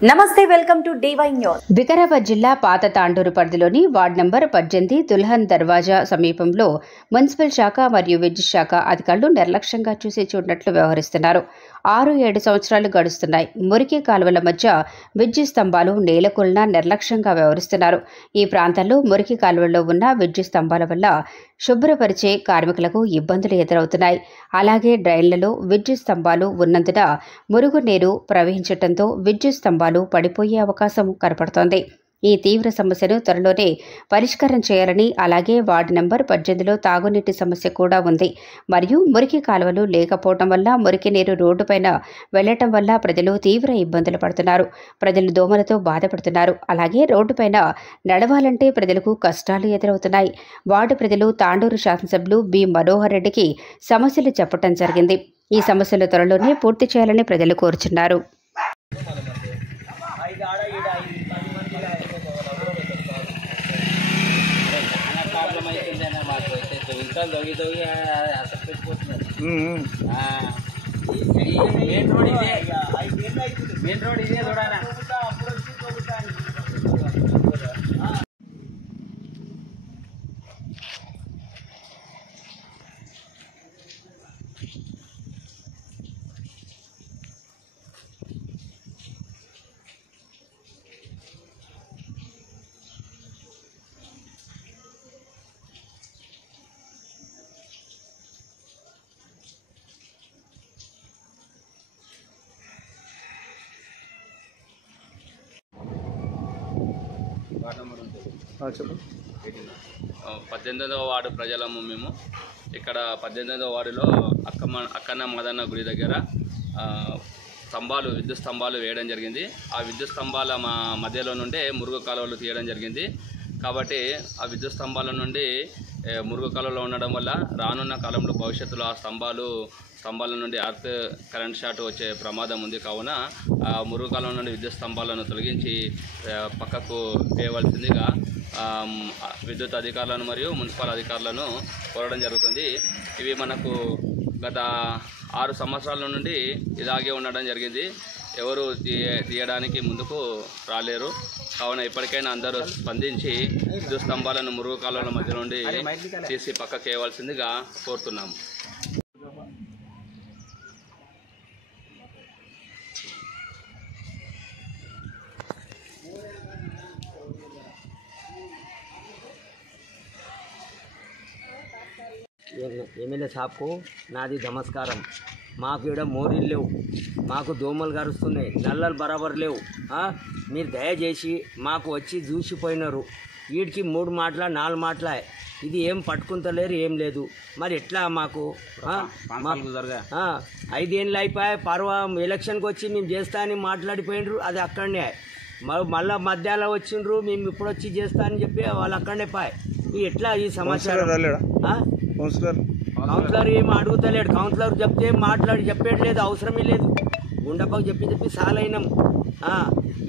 నమస్తే, welcome to DY news. Vikarabad జిల్లా పాత తాండూరు పరిధిలోని వార్డు నంబర్ 18 దుల్హన్ దర్వాజా సమీపంలో మున్సిపల్ శాఖ మరియు విద్యుత్ శాఖ అధికారులు నిర్లక్ష్యంగా చూసినట్లు వ్యవహరిస్తున్నారు. 6-7 సంవత్సరాలు గడుస్తున్నాయి. మురికి కాలువల మధ్య విద్యుత్ స్తంభాలు నేలకూలినా నిర్లక్ష్యంగా వ్యవహరిస్తున్నారు. ఈ ప్రాంతంలో మురికి కాలువల్లో ఉన్న విద్యుత్ స్తంభాల వల్ల శుభ్రపరిచే కార్మికులకు ఇబ్బందులు ఎదురవుతున్నాయి. అలాగే డ్రైన్లలో విద్యుత్ స్తంభాలు ఉన్నందున మురుగునీరు ప్రవహించడంతో విద్యుత్ స్తంభాలు పడిపోయే అవకాశం కనపడుతోంది. ఈ తీవ్ర సమస్యను త్వరలోనే పరిష్కారం చేయాలని, అలాగే వార్డు నంబర్ 18లో తాగునీటి సమస్య కూడా ఉంది. మరియు మురికి కాలువలు లేకపోవడం వల్ల మురికి నీరు రోడ్డుపైన వెళ్లటం వల్ల ప్రజలు తీవ్ర ఇబ్బందులు పడుతున్నారు. ప్రజలు దోమలతో బాధపడుతున్నారు. అలాగే రోడ్డుపైన నడవాలంటే ప్రజలకు కష్టాలు ఎదురవుతున్నాయి. వార్డు ప్రజలు తాండూరు శాసనసభ్యులు బి మనోహర్ రెడ్డికి సమస్యలు చెప్పడం జరిగింది. ఈ సమస్యలు త్వరలోనే పూర్తి చేయాలని ప్రజలు కోరుచున్నారు. మెయిన్ రోడ్ ఇదే చూడాలా. చెప్పు. 18వ వార్డు ప్రజలము మేము. ఇక్కడ 18వ వార్డులో అక్కన్న మదన్న గుడి దగ్గర విద్యుత్ స్తంభాలు వేయడం జరిగింది. ఆ విద్యుత్ స్తంభాల మధ్యలో నుండే మురుగు కాలువలు తీయడం జరిగింది. కాబట్టి ఆ విద్యుత్ స్తంభాల నుండి మురుగు కాలువలో ఉండడం వల్ల రానున్న కాలంలో భవిష్యత్తులో ఆ స్తంభాల నుండి అర్త్ కరెంట్ షాట్ వచ్చే ప్రమాదం ఉంది. కావున ఆ మురుగు కాలువ నుండి విద్యుత్ స్తంభాలను తొలగించి పక్కకు వేయవలసిందిగా విద్యుత్ అధికారులను మరియు మున్సిపల్ అధికారులను కోరడం జరుగుతుంది. ఇవి మనకు గత 6 సంవత్సరాల నుండి ఇలాగే ఉండడం జరిగింది. ఎవరు తీయడానికి ముందుకు రాలేరు. కావున ఇప్పటికైనా అందరూ స్పందించి విద్యుత్ స్తంభాలను మురుగు కాలువల మధ్య నుండి తీసి పక్కకు వేయవలసిందిగా కోరుతున్నాము. ఎమ్మెల్యే సాబ్కు నాది నమస్కారం. మాకు ఇక్కడ మోరీలు లేవు, మాకు దోమలు గరుస్తున్నాయి, నల్లలు బరాబర్ లేవు. మీరు దయచేసి మాకు వచ్చి చూసిపోయినారు. వీడికి 3 మాటల 4 మాటల ఇది ఏం పట్టుకుంటలేరు, ఏం లేదు. మరి ఎట్లా మాకు 5 ఏళ్ళు అయిపోయాయి. ఎలక్షన్కి వచ్చి మేము చేస్తా అని మాట్లాడిపోయినరు, అది అక్కడనే. మళ్ళీ మధ్యాహ్నం వచ్చిండ్రు, మేము ఇప్పుడు వచ్చి చేస్తా అని చెప్పి వాళ్ళు అక్కడనే పాయ్. ఎట్లా ఈ సమాచారం? కౌన్సిలర్ ఏం అడుగుతలేడు. కౌన్సిలర్ చెప్తే చెప్పేది లేదు, అవసరమే లేదు. గుండప్పకు చెప్పి సాలైనాం.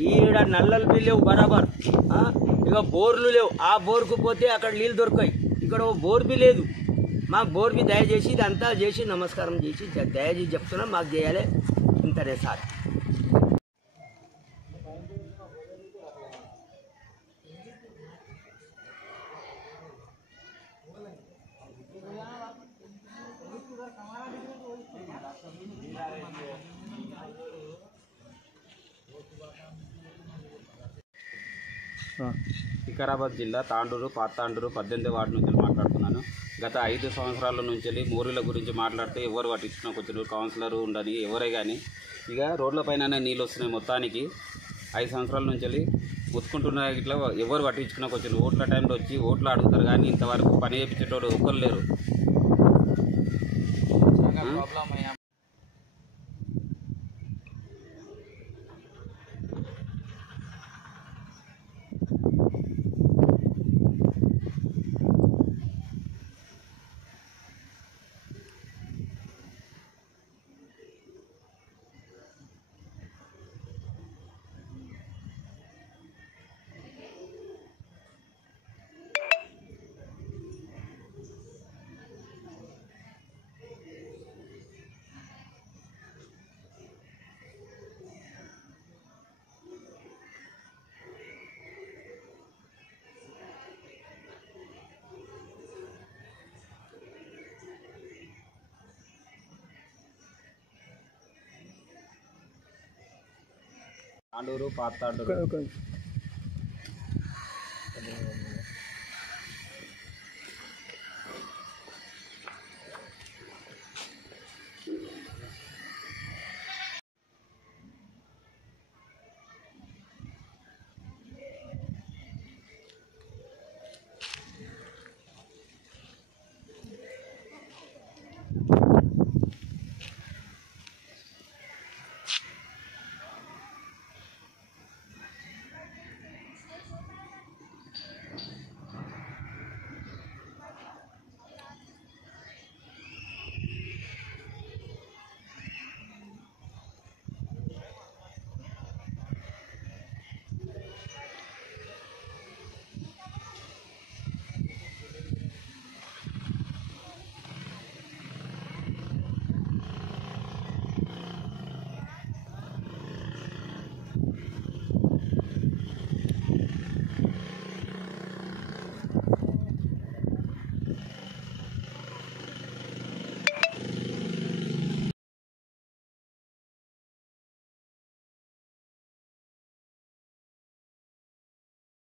ఈడ నల్లలు లేవు బరాబర్. ఇక బోర్లు లేవు. ఆ బోర్కు పోతే అక్కడ నీళ్ళు దొరకాయి. ఇక్కడ బోర్ బి లేదు. మాకు బోర్ బి దయచేసి ఇదంతా చేసి నమస్కారం చేసి దయచేసి చెప్తున్నాం, మాకు చేయాలి ఇంతనే సార్. వికారాబాద్ జిల్లా పాత తాండూరు 18వ వార్డు నుంచి మాట్లాడుతున్నాను. గత 5 సంవత్సరాల నుంచి మోరీల గురించి మాట్లాడితే ఎవరు పట్టించుకున్న కొంచెం కౌన్సిలర్ ఉండని ఎవరే కానీ ఇక రోడ్లపైన నీళ్ళు వస్తున్నాయి. మొత్తానికి 5 సంవత్సరాల నుంచి ముత్తుకుంటున్న ఇట్లా ఎవరు పట్టించుకున్న కొంచెం ఓట్ల టైంలో వచ్చి ఓట్లు అడుగుతారు కానీ ఇంతవరకు పని చేయించేటోడు ఒక్కరు లేరు. తాండూరు పాత తాండూరు